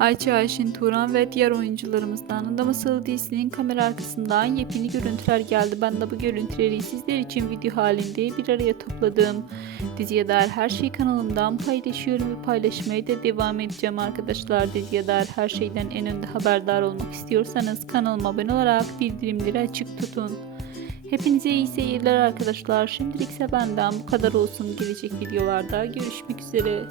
Ayça Ayşin Turan ve diğer oyuncularımızdan Ada Masalı dizisinin kamera arkasından yepyeni görüntüler geldi. Ben de bu görüntüleri sizler için video halinde bir araya topladım. Diziye dair her şeyi kanalımdan paylaşıyorum ve paylaşmaya da devam edeceğim arkadaşlar. Diziye dair her şeyden en önde haberdar olmak istiyorsanız kanalıma abone olarak bildirimleri açık tutun. Hepinize iyi seyirler arkadaşlar. Şimdilik ise benden bu kadar olsun. Gelecek videolarda görüşmek üzere.